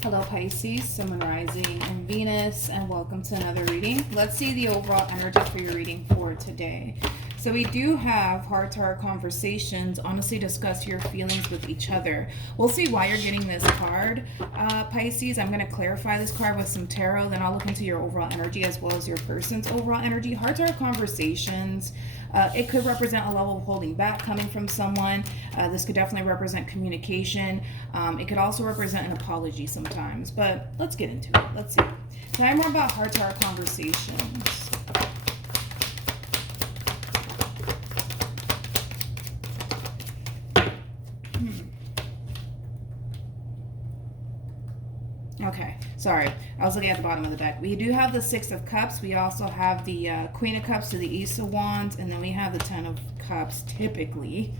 Hello Pisces, Sun, Moon, Rising, and Venus, and welcome to another reading. Let's see the overall energy for your reading for today. So we do have heart-to-heart conversations. Honestly, discuss your feelings with each other. We'll see why you're getting this card, Pisces. I'm going to clarify this card with some tarot. Then I'll look into your overall energy as well as your person's overall energy. Heart-to-heart conversations. It could represent a level of holding back coming from someone. This could definitely represent communication. It could also represent an apology sometimes. But let's get into it. Let's see. Tell me more about heart-to-heart conversations. Okay, sorry. I was looking at the bottom of the deck. We do have the Six of Cups. We also have the Queen of Cups to the Ace of Wands. And then we have the Ten of Cups. Typically,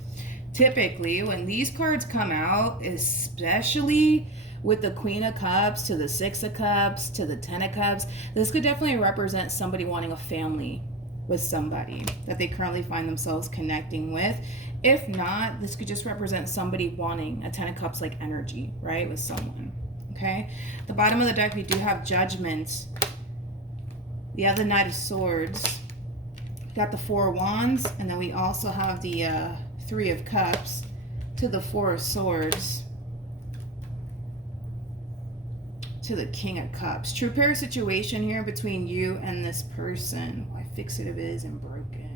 when these cards come out, especially with the Queen of Cups to the Six of Cups to the Ten of Cups, this could definitely represent somebody wanting a family with somebody that they currently find themselves connecting with. If not, this could just represent somebody wanting a Ten of Cups like energy, right, with someone. Okay, the bottom of the deck, we do have Judgment. We have the Knight of Swords. We got the Four of Wands, and then we also have the Three of Cups to the Four of Swords to the King of Cups. True pair situation here between you and this person. Why fixative is and broken.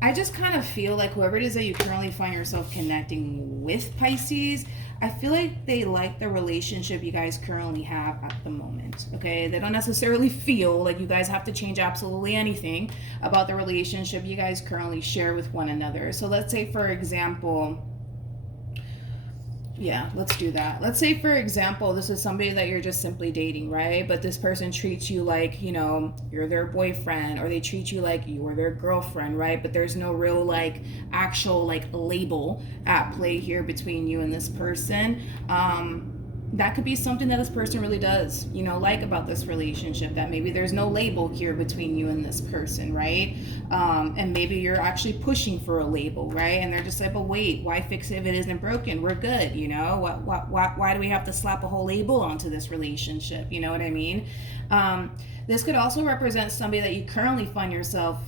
I just kind of feel like whoever it is that you currently find yourself connecting with, Pisces, I feel like they like the relationship you guys currently have at the moment, okay? They don't necessarily feel like you guys have to change absolutely anything about the relationship you guys currently share with one another. So let's say, for example, yeah, let's do that. Let's say, for example, this is somebody that you're just simply dating, right? But this person treats you like, you know, you're their boyfriend, or they treat you like you're their girlfriend, right? But there's no real, like, actual, like, label at play here between you and this person. That could be something that this person really does, you know, like about this relationship, that maybe there's no label here between you and this person, right? And maybe you're actually pushing for a label, right? And they're just like, but wait, why fix it if it isn't broken? We're good, you know? Why do we have to slap a whole label onto this relationship? You know what I mean? This could also represent somebody that you currently find yourself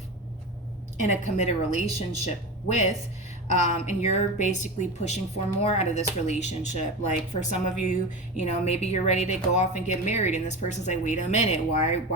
in a committed relationship with. And you're basically pushing for more out of this relationship. Like, for some of you, you know, maybe you're ready to go off and get married, and this person's like, wait a minute, why do we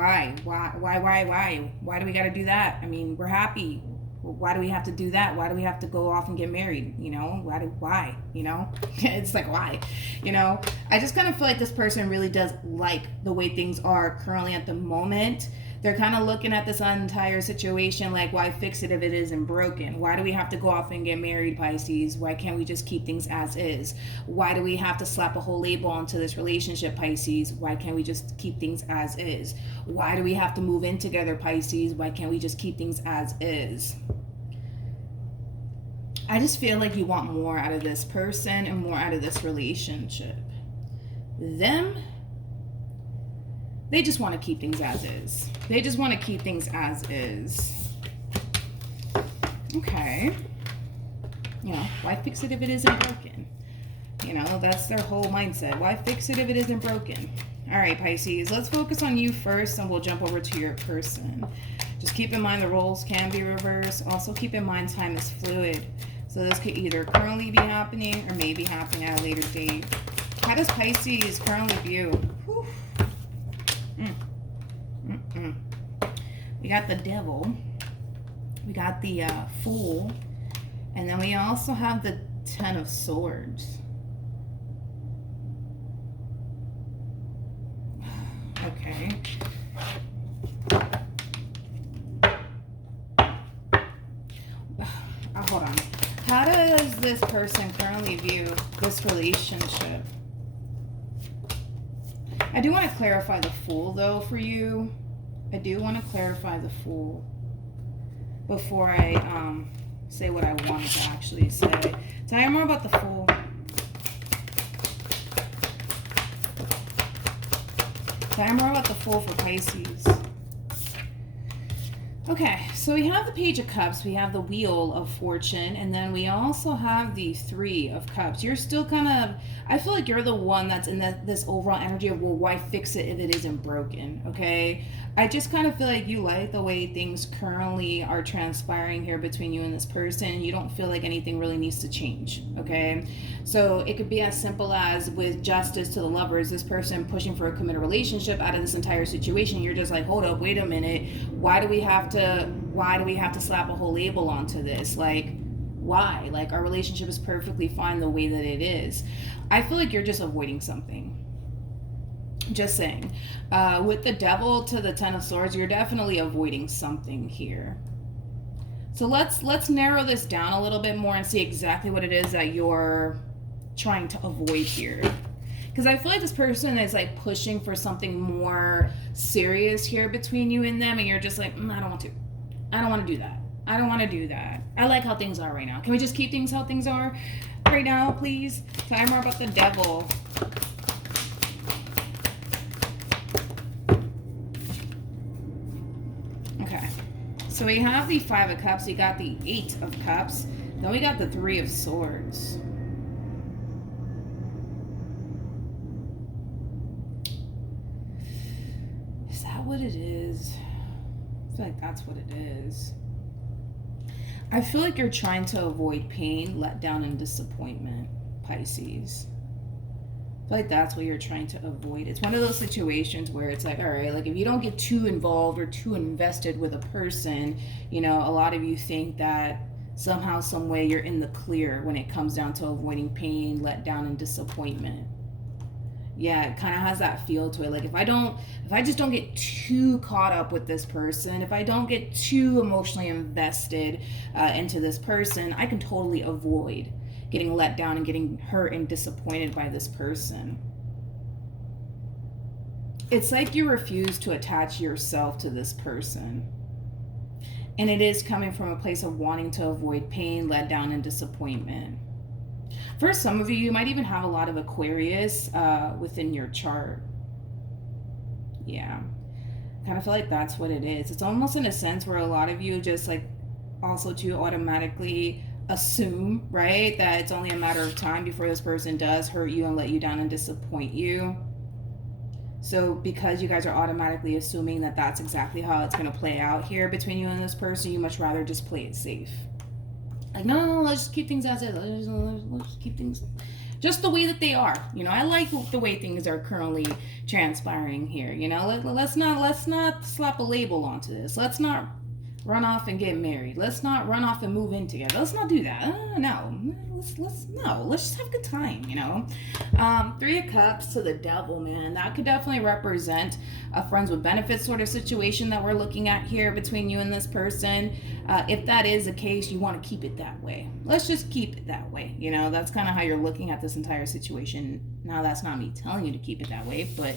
got to do that? I mean, we're happy. Why do we have to do that? Why do we have to go off and get married? You know, why, you know? It's like, why, you know? I just kind of feel like this person really does like the way things are currently at the moment. They're kind of looking at this entire situation like, why fix it if it isn't broken? Why do we have to go off and get married, Pisces? Why can't we just keep things as is? Why do we have to slap a whole label onto this relationship, Pisces? Why can't we just keep things as is? Why do we have to move in together, Pisces? Why can't we just keep things as is? I just feel like you want more out of this person and more out of this relationship. Them, they just want to keep things as is. They just want to keep things as is. Okay. You know, why fix it if it isn't broken? You know, that's their whole mindset. Why fix it if it isn't broken? All right, Pisces, let's focus on you first, and we'll jump over to your person. Just keep in mind the roles can be reversed. Also keep in mind time is fluid. So this could either currently be happening or maybe happening at a later date. How does Pisces currently view? Whew. We got the Devil, we got the Fool, and then we also have the Ten of Swords. Okay. Hold on. How does this person currently view this relationship? I do want to clarify the Fool, though, for you. I do want to clarify the Fool before I say what I wanted to actually say. Tell me more about the Fool. Tell me more about the Fool for Pisces. Okay, so we have the Page of Cups, we have the Wheel of Fortune, and then we also have the Three of Cups. You're still kind of, I feel like you're the one that's in this overall energy of, well, why fix it if it isn't broken, okay? I just kind of feel like you like the way things currently are transpiring here between you and this person. You don't feel like anything really needs to change, okay? So it could be as simple as with Justice to the Lovers, this person pushing for a committed relationship out of this entire situation. You're just like, hold up, wait a minute. Why do we have to slap a whole label onto this? Like, why? Like, our relationship is perfectly fine the way that it is. I feel like you're just avoiding something. Just saying. With the Devil to the Ten of Swords, you're definitely avoiding something here. So let's narrow this down a little bit more and see exactly what it is that you're trying to avoid here. Because I feel like this person is like pushing for something more serious here between you and them, and you're just like, I don't want to. I don't want to do that. I don't want to do that. I like how things are right now. Can we just keep things how things are right now, please? Tell me more about the Devil. Okay. So we have the Five of Cups. We got the Eight of Cups. Then we got the Three of Swords. What it is. I feel like that's what it is. I feel like you're trying to avoid pain, letdown, and disappointment, Pisces. I feel like that's what you're trying to avoid. It's one of those situations where it's like, all right, like if you don't get too involved or too invested with a person, you know, a lot of you think that somehow, some way you're in the clear when it comes down to avoiding pain, letdown, and disappointment. Yeah, it kind of has that feel to it. Like if I just don't get too caught up with this person, if I don't get too emotionally invested into this person, I can totally avoid getting let down and getting hurt and disappointed by this person. It's like you refuse to attach yourself to this person. And it is coming from a place of wanting to avoid pain, let down, and disappointment. For some of you, you might even have a lot of Aquarius within your chart. Yeah. I kind of feel like that's what it is. It's almost in a sense where a lot of you just like also to automatically assume, right, that it's only a matter of time before this person does hurt you and let you down and disappoint you. So because you guys are automatically assuming that that's exactly how it's going to play out here between you and this person, you much rather just play it safe. Like, no, let's just keep things as is. Let's just keep things just the way that they are. You know, I like the way things are currently transpiring here. You know, let's not slap a label onto this. Let's not run off and get married. Let's not run off and move in together. Let's not do that. No. Let's just have a good time, you know. Three of Cups to the Devil, man. That could definitely represent a friends with benefits sort of situation that we're looking at here between you and this person. If that is the case, you want to keep it that way. Let's just keep it that way. You know, that's kind of how you're looking at this entire situation. Now, that's not me telling you to keep it that way, but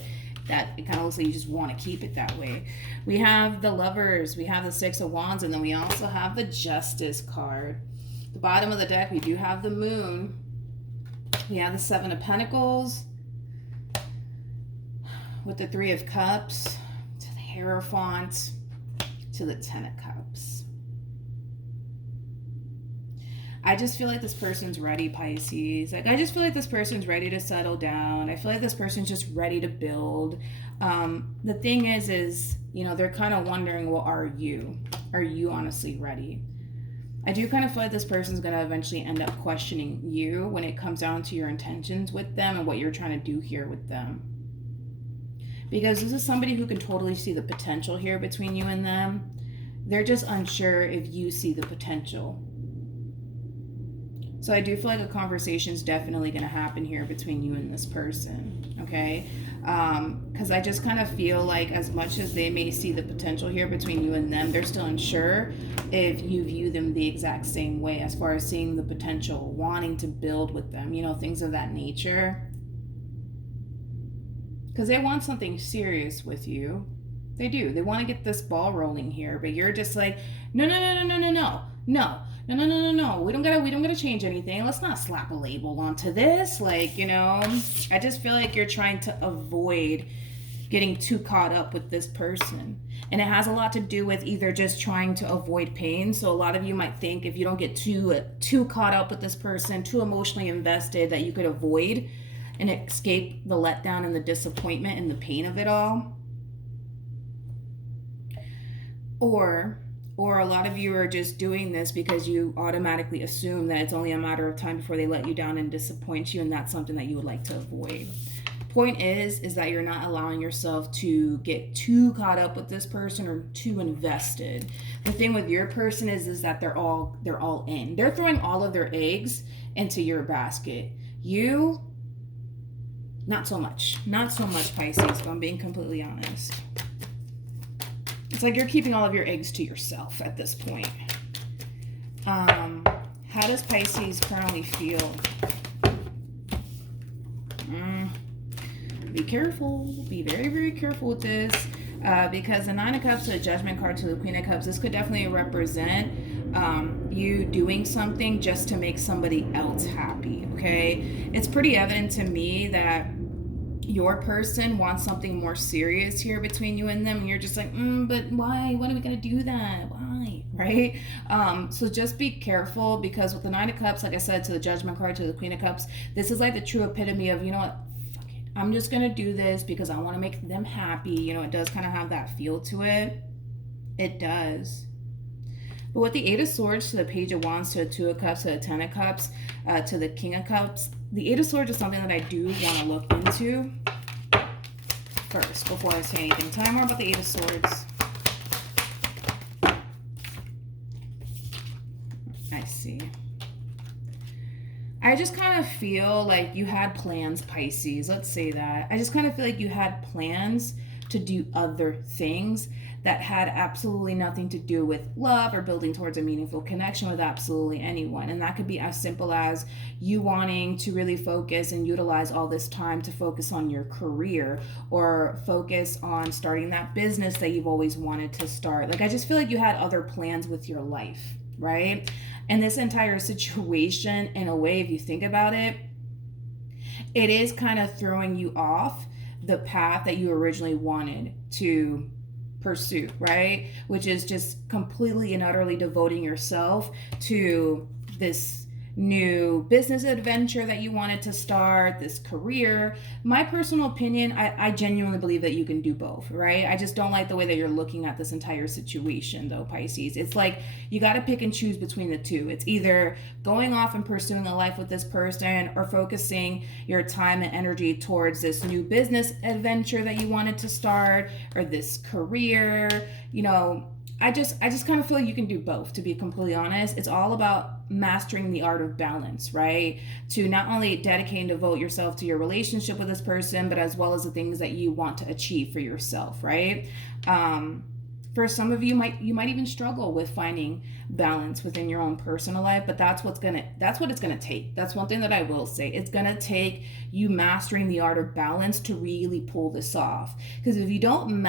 that it kind of looks like you just want to keep it that way. We have the Lovers, we have the Six of Wands, and then we also have the Justice card. The bottom of the deck, we do have the Moon. We have the Seven of Pentacles with the Three of Cups to the Hierophant to the Ten of Cups. I just feel like this person's ready, Pisces. Like, I just feel like this person's ready to settle down. I feel like this person's just ready to build. The thing is, you know, they're kind of wondering, well, are you honestly ready? I do kind of feel like this person's going to eventually end up questioning you when it comes down to your intentions with them and what you're trying to do here with them. Because this is somebody who can totally see the potential here between you and them. They're just unsure if you see the potential. So I do feel like a conversation is definitely going to happen here between you and this person, okay? Because I just kind of feel like as much as they may see the potential here between you and them, they're still unsure if you view them the exact same way as far as seeing the potential, wanting to build with them, you know, things of that nature. Because they want something serious with you. They do. They want to get this ball rolling here, but you're just like, no. We don't gotta change anything. Let's not slap a label onto this. Like, you know, I just feel like you're trying to avoid getting too caught up with this person. And it has a lot to do with either just trying to avoid pain. So a lot of you might think if you don't get too caught up with this person, too emotionally invested, that you could avoid and escape the letdown and the disappointment and the pain of it all. Or a lot of you are just doing this because you automatically assume that it's only a matter of time before they let you down and disappoint you, and that's something that you would like to avoid. Point is that you're not allowing yourself to get too caught up with this person or too invested. The thing with your person is that they're all in. They're throwing all of their eggs into your basket. You, not so much. Not so much, Pisces, if I'm being completely honest. It's like you're keeping all of your eggs to yourself at this point. How does Pisces currently feel? Be careful. Be very, very careful with this. Because the Nine of Cups to the Judgment card to the Queen of Cups, this could definitely represent you doing something just to make somebody else happy, okay? It's pretty evident to me that your person wants something more serious here between you and them, and you're just like, but why? When are we gonna do that? Why? Right? So just be careful, because with the Nine of Cups, like I said, to the Judgment card to the Queen of Cups, this is like the true epitome of, you know what? Fuck it. I'm just gonna do this because I want to make them happy. You know, it does kind of have that feel to it. It does. But with the Eight of Swords to the Page of Wands to the Two of Cups to the Ten of Cups to the King of Cups, the Eight of Swords is something that I do want to look into first before I say anything. Tell me more about the Eight of Swords. I see. I just kind of feel like you had plans, Pisces. Let's say that. I just kind of feel like you had plans to do other things that had absolutely nothing to do with love or building towards a meaningful connection with absolutely anyone. And that could be as simple as you wanting to really focus and utilize all this time to focus on your career, or focus on starting that business that you've always wanted to start. Like, I just feel like you had other plans with your life, right? And this entire situation, in a way, if you think about it, it is kind of throwing you off the path that you originally wanted to pursue, right? Which is just completely and utterly devoting yourself to this new business adventure that you wanted to start, this career. My personal opinion, I genuinely believe that you can do both, right? I just don't like the way that you're looking at this entire situation, though, Pisces. It's like you got to pick and choose between the two. It's either going off and pursuing a life with this person, or focusing your time and energy towards this new business adventure that you wanted to start, or this career. You know, I just kind of feel like you can do both, to be completely honest. It's all about mastering the art of balance, right? To not only dedicate and devote yourself to your relationship with this person, but as well as the things that you want to achieve for yourself, right? For some of you, you might even struggle with finding balance within your own personal life, but that's what it's gonna take. That's one thing that I will say. It's gonna take you mastering the art of balance to really pull this off. Because if you don't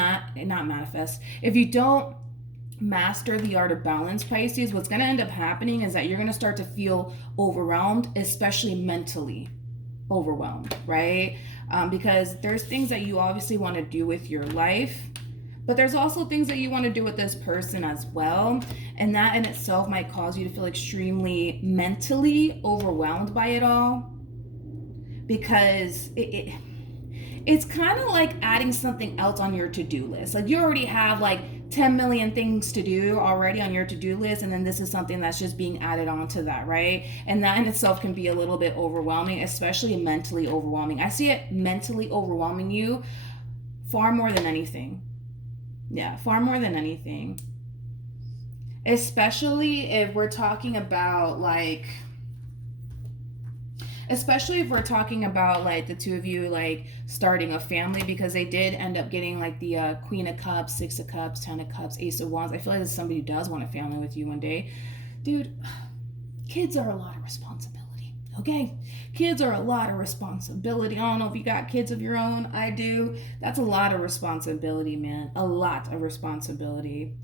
if you don't master the art of balance, Pisces, what's going to end up happening is that you're going to start to feel overwhelmed, especially mentally overwhelmed, right? Because there's things that you obviously want to do with your life, but there's also things that you want to do with this person as well. And that in itself might cause you to feel extremely mentally overwhelmed by it all, because it's kind of like adding something else on your to-do list. Like, you already have like 10 million things to do already on your to-do list, and then this is something that's just being added on to that, right? And that in itself can be a little bit overwhelming, especially mentally overwhelming. I see it mentally overwhelming you far more than anything. Yeah, far more than anything. Especially if we're talking about like the two of you like starting a family, because they did end up getting like the Queen of Cups, Six of Cups, Ten of Cups, Ace of Wands. I feel like there's somebody who does want a family with you one day. Dude, kids are a lot of responsibility, okay? Kids are a lot of responsibility. I don't know if you got kids of your own. I do. That's a lot of responsibility, man. A lot of responsibility.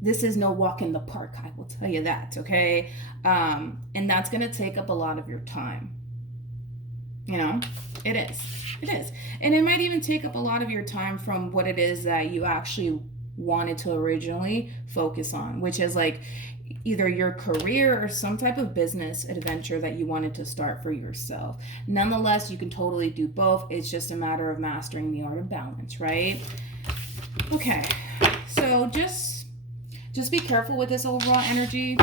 This is no walk in the park, I will tell you that, okay? And that's going to take up a lot of your time. You know, It is. It is. And it might even take up a lot of your time from what it is that you actually wanted to originally focus on, which is like either your career or some type of business adventure that you wanted to start for yourself. Nonetheless, you can totally do both. It's just a matter of mastering the art of balance, right? Okay. So just be careful with this overall energy,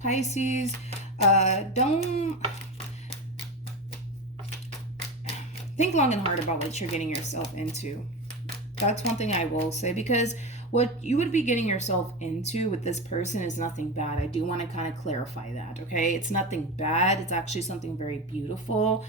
Pisces. Don't think long and hard about what you're getting yourself into. That's one thing I will say, because what you would be getting yourself into with this person is nothing bad. I do want to kind of clarify that, okay? It's nothing bad. It's actually something very beautiful.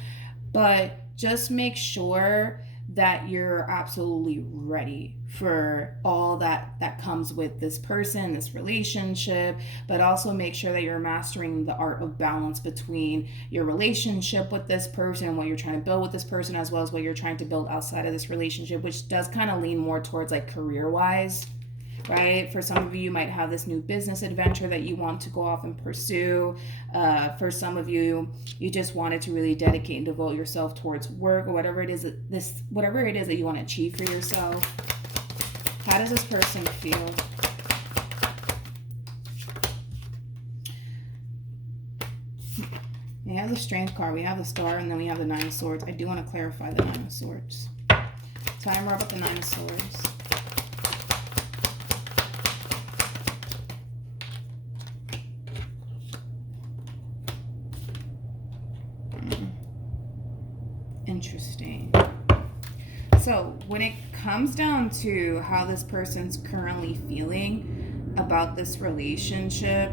But just make sure that you're absolutely ready for all that comes with this person, this relationship, but also make sure that you're mastering the art of balance between your relationship with this person, what you're trying to build with this person, as well as what you're trying to build outside of this relationship, which does kind of lean more towards like career wise, right? For some of you might have this new business adventure that you want to go off and pursue. For some of you, you just wanted to really dedicate and devote yourself towards work or whatever it is that you want to achieve for yourself. How does this person feel? We have the Strength card, we have the Star, and then we have the Nine of Swords. I do want to clarify the Nine of Swords. Tell me more about the Nine of Swords. Interesting. So when it comes down to how this person's currently feeling about this relationship,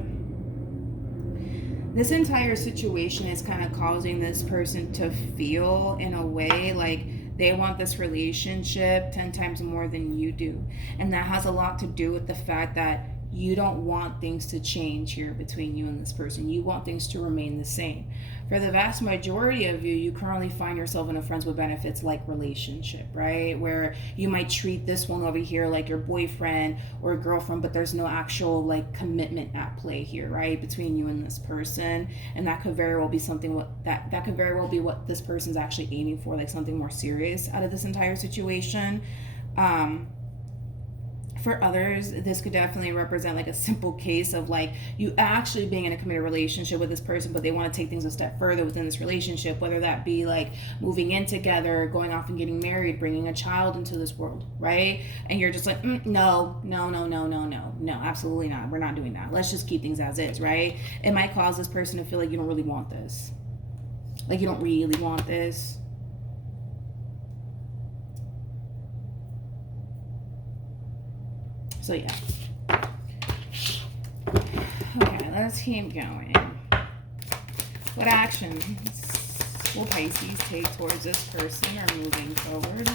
this entire situation is kind of causing this person to feel in a way like they want this relationship 10 times more than you do. And that has a lot to do with the fact that you don't want things to change here between you and this person. You want things to remain the same. For the vast majority of you, you currently find yourself in a friends with benefits like relationship, right? Where you might treat this one over here like your boyfriend or girlfriend, but there's no actual like commitment at play here, right? Between you and this person. And that could very well be something that could very well be what this person's actually aiming for, like something more serious out of this entire situation. For others, this could definitely represent like a simple case of like you actually being in a committed relationship with this person, but they want to take things a step further within this relationship, whether that be like moving in together, going off and getting married, bringing a child into this world, right? And you're just like, no, absolutely not. We're not doing that. Let's just keep things as is, right? It might cause this person to feel like you don't really want this. Like you don't really want this. So yeah. Okay, let's keep going. What actions will Pisces take towards this person or moving forward?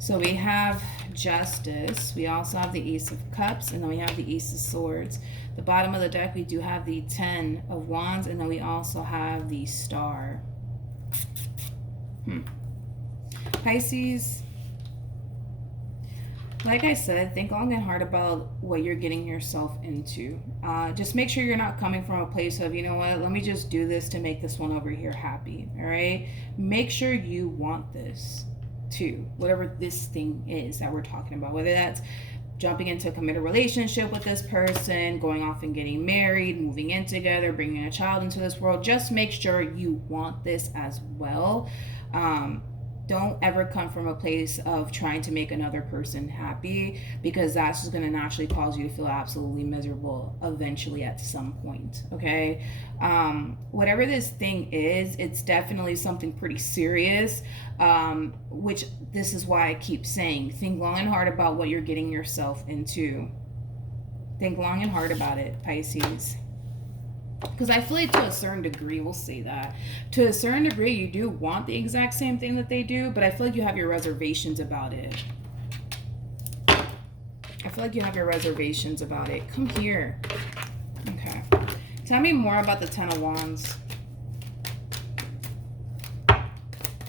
So we have Justice. We also have the Ace of Cups, and then we have the Ace of Swords. The bottom of the deck, we do have the Ten of Wands, and then we also have the Star. Pisces, like I said, think long and hard about what you're getting yourself into. Just make sure you're not coming from a place of, you know what, let me just do this to make this one over here happy, all right? Make sure you want this too, whatever this thing is that we're talking about, whether that's jumping into a committed relationship with this person, going off and getting married, moving in together, bringing a child into this world. Just make sure you want this as well. Don't ever come from a place of trying to make another person happy, because that's just going to naturally cause you to feel absolutely miserable eventually at some point, okay? Whatever this thing is, it's definitely something pretty serious, which this is why I keep saying, think long and hard about what you're getting yourself into. Think long and hard about it, Pisces. Because I feel like to a certain degree, we'll say that, to a certain degree, you do want the exact same thing that they do, but I feel like you have your reservations about it. Come here. Okay. Tell me more about the Ten of Wands.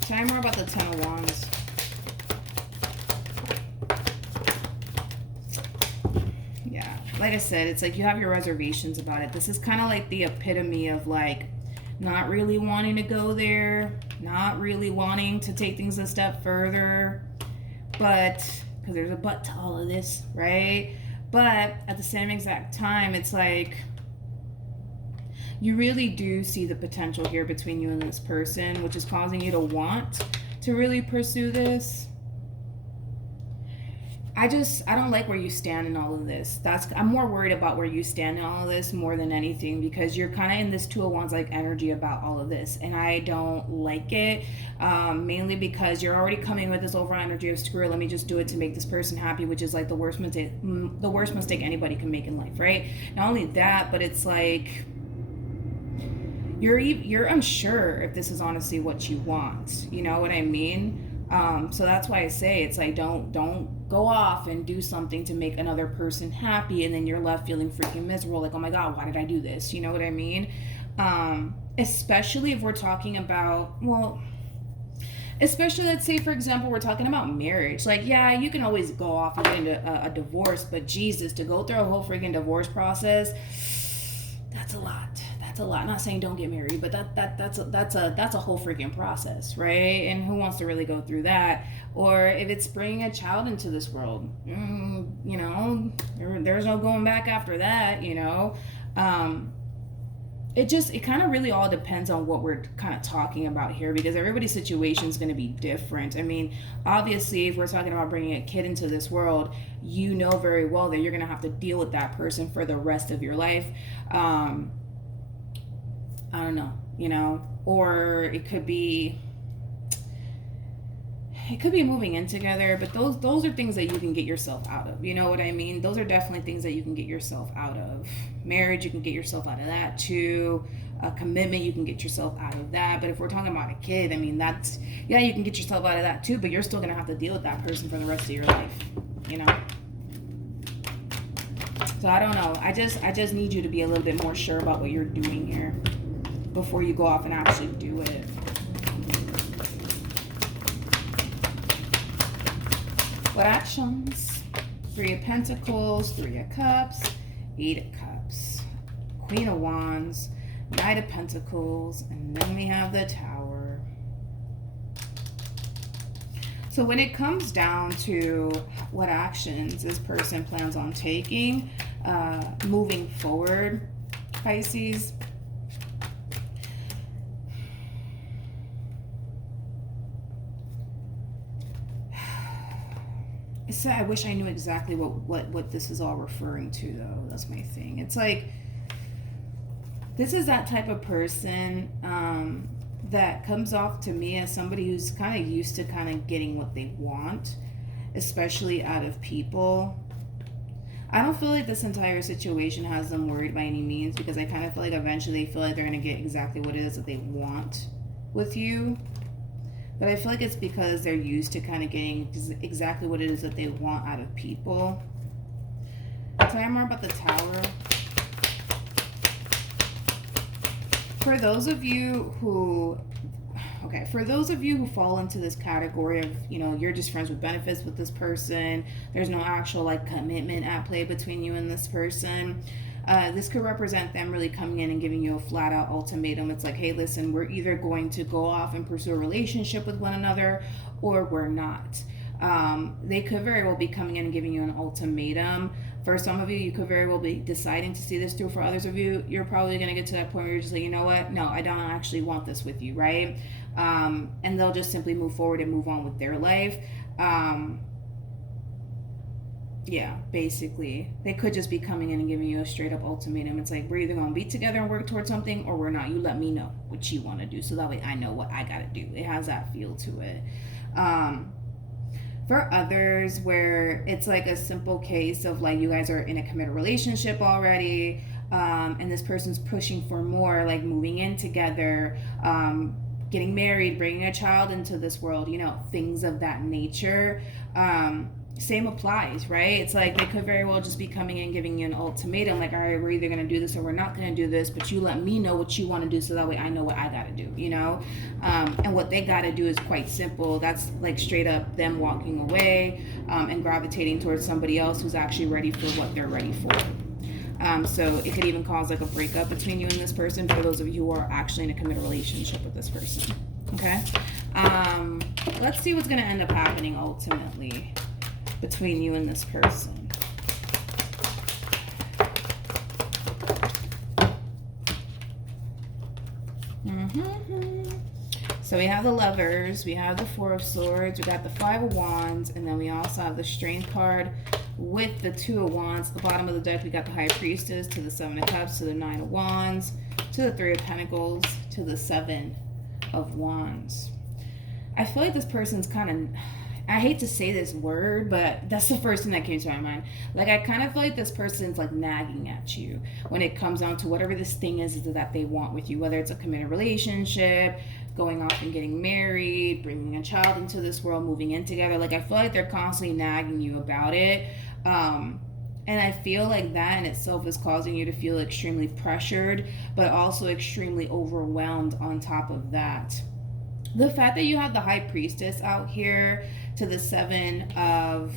Tell me more about the Ten of Wands. Like I said, it's like you have your reservations about it. This is kind of like the epitome of like not really wanting to go there, not really wanting to take things a step further, but because there's a but to all of this, right? But at the same exact time, it's like you really do see the potential here between you and this person, which is causing you to want to really pursue this. I don't like where you stand in all of this. I'm more worried about where you stand in all of this more than anything, because you're kind of in this Two of Wands like energy about all of this, and I don't like it. Mainly because you're already coming with this overall energy of screw it, let me just do it to make this person happy, which is like the worst mistake anybody can make in life, right? Not only that, but it's like you're unsure if this is honestly what you want. You know what I mean? So that's why I say it's like don't go off and do something to make another person happy, and then you're left feeling freaking miserable, like, oh my god, why did I do this? You know what I mean? Especially if we're talking about, well, especially let's say for example we're talking about marriage. Like, yeah, you can always go off and get into a divorce, but Jesus, to go through a whole freaking divorce process, that's a lot. A lot. I'm not saying don't get married, but that's a whole freaking process, right? And who wants to really go through that? Or if it's bringing a child into this world, you know, there's no going back after that, you know. It kind of really all depends on what we're kind of talking about here, because everybody's situation is going to be different. I mean, obviously, if we're talking about bringing a kid into this world, you know very well that you're going to have to deal with that person for the rest of your life. I don't know, you know, or it could be moving in together, but those are things that you can get yourself out of. You know what I mean? Those are definitely things that you can get yourself out of. Marriage, you can get yourself out of that too. Commitment, you can get yourself out of that. But if we're talking about a kid, I mean, that's, yeah, you can get yourself out of that too, but you're still gonna have to deal with that person for the rest of your life, you know? So I don't know. I just need you to be a little bit more sure about what you're doing here before you go off and actually do it. What actions? 3 of Pentacles, 3 of Cups, 8 of Cups, Queen of Wands, Knight of Pentacles, and then we have the Tower. So when it comes down to what actions this person plans on taking, moving forward, Pisces, I wish I knew exactly what this is all referring to, though. That's my thing. It's like, this is that type of person that comes off to me as somebody who's kind of used to kind of getting what they want, especially out of people. I don't feel like this entire situation has them worried by any means, because I kind of feel like eventually they feel like they're going to get exactly what it is that they want with you. But I feel like it's because they're used to kind of getting exactly what it is that they want out of people. Tell me more about the Tower. For those of you who fall into this category of, you know, you're just friends with benefits with this person, there's no actual like commitment at play between you and this person, this could represent them really coming in and giving you a flat out ultimatum. It's like, hey, listen, we're either going to go off and pursue a relationship with one another, or we're not. They could very well be coming in and giving you an ultimatum. For some of you, you could very well be deciding to see this through. For others of you, you're probably going to get to that point where you're just like, you know what? No, I don't actually want this with you, right? And they'll just simply move forward and move on with their life. Yeah, basically. They could just be coming in and giving you a straight up ultimatum. It's like, we're either going to be together and work towards something, or we're not. You let me know what you want to do, so that way I know what I got to do. It has that feel to it. For others, where it's like a simple case of like you guys are in a committed relationship already, and this person's pushing for more, like moving in together, getting married, bringing a child into this world, you know, things of that nature. Same applies, right? It's like they could very well just be coming in giving you an ultimatum, like, all right, we're either going to do this or we're not going to do this, but you let me know what you want to do, so that way I know what I got to do, you know? And what they got to do is quite simple. That's like straight up them walking away and gravitating towards somebody else who's actually ready for what they're ready for. So it could even cause like a breakup between you and this person for those of you who are actually in a committed relationship with this person. Okay? Let's see what's going to end up happening ultimately between you and this person. So we have the Lovers, we have the Four of Swords, we got the Five of Wands, and then we also have the Strength card with the Two of Wands. At the bottom of the deck, we got the High Priestess, to the Seven of Cups, to the Nine of Wands, to the Three of Pentacles, to the Seven of Wands. I feel like this person's kind of, I hate to say this word, but that's the first thing that came to my mind. Like, I kind of feel like this person's like nagging at you when it comes down to whatever this thing is that they want with you, whether it's a committed relationship, going off and getting married, bringing a child into this world, moving in together. Like, I feel like they're constantly nagging you about it. And I feel like that in itself is causing you to feel extremely pressured, but also extremely overwhelmed on top of that. The fact that you have the High Priestess out here, to the Seven of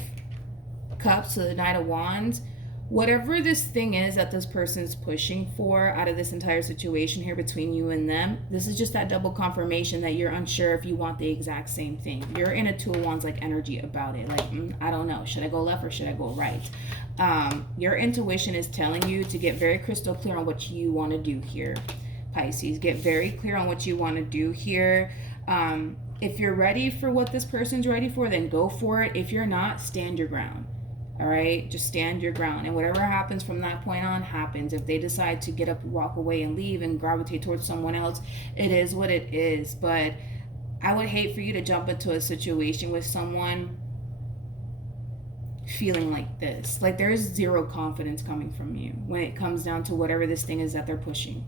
Cups, to the Knight of Wands, whatever this thing is that this person is pushing for out of this entire situation here between you and them, this is just that double confirmation that you're unsure if you want the exact same thing. You're in a Two of Wands like energy about it. Like, I don't know. Should I go left or should I go right? Your intuition is telling you to get very crystal clear on what you want to do here, Pisces. Get very clear on what you want to do here. If you're ready for what this person's ready for, then go for it. If you're not, stand your ground. All right, just stand your ground, and whatever happens from that point on happens. If they decide to get up, walk away, and leave and gravitate towards someone else, it is what it is. But I would hate for you to jump into a situation with someone feeling like this. Like, there's zero confidence coming from you when it comes down to whatever this thing is that they're pushing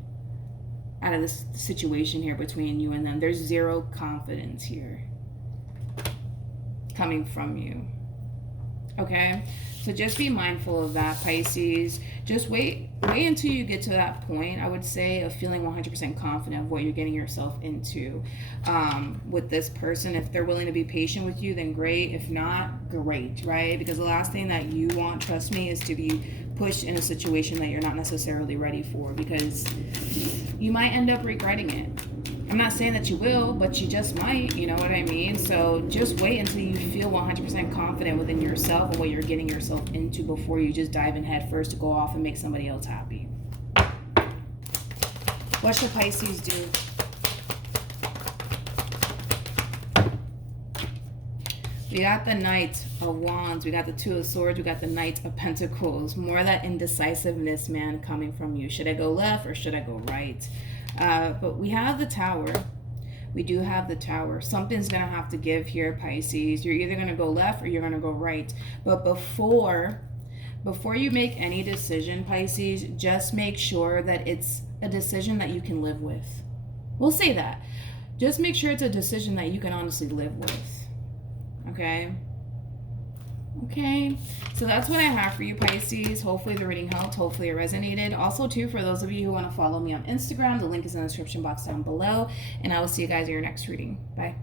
out of this situation here between you and them. There's zero confidence here coming from you. Okay, so just be mindful of that, Pisces. Just wait until you get to that point, I would say, of feeling 100% confident of what you're getting yourself into with this person. If they're willing to be patient with you, then great. If not, great, right? Because the last thing that you want, trust me, is to be pushed in a situation that you're not necessarily ready for, because you might end up regretting it. I'm not saying that you will, but you just might, you know what I mean? So just wait until you feel 100% confident within yourself and what you're getting yourself into before you just dive in head first to go off and make somebody else happy. What should Pisces do? We got the Knight of Wands, we got the Two of Swords, we got the Knight of Pentacles. More of that indecisiveness, man, coming from you. Should I go left or should I go right? But we have the Tower. We do have the Tower. Something's going to have to give here, Pisces. You're either going to go left or you're going to go right. But before you make any decision, Pisces, just make sure that it's a decision that you can live with. We'll say that. Just make sure it's a decision that you can honestly live with. Okay? Okay, so that's what I have for you, Pisces. Hopefully the reading helped. Hopefully it resonated. Also, too, for those of you who want to follow me on Instagram, the link is in the description box down below. And I will see you guys in your next reading. Bye.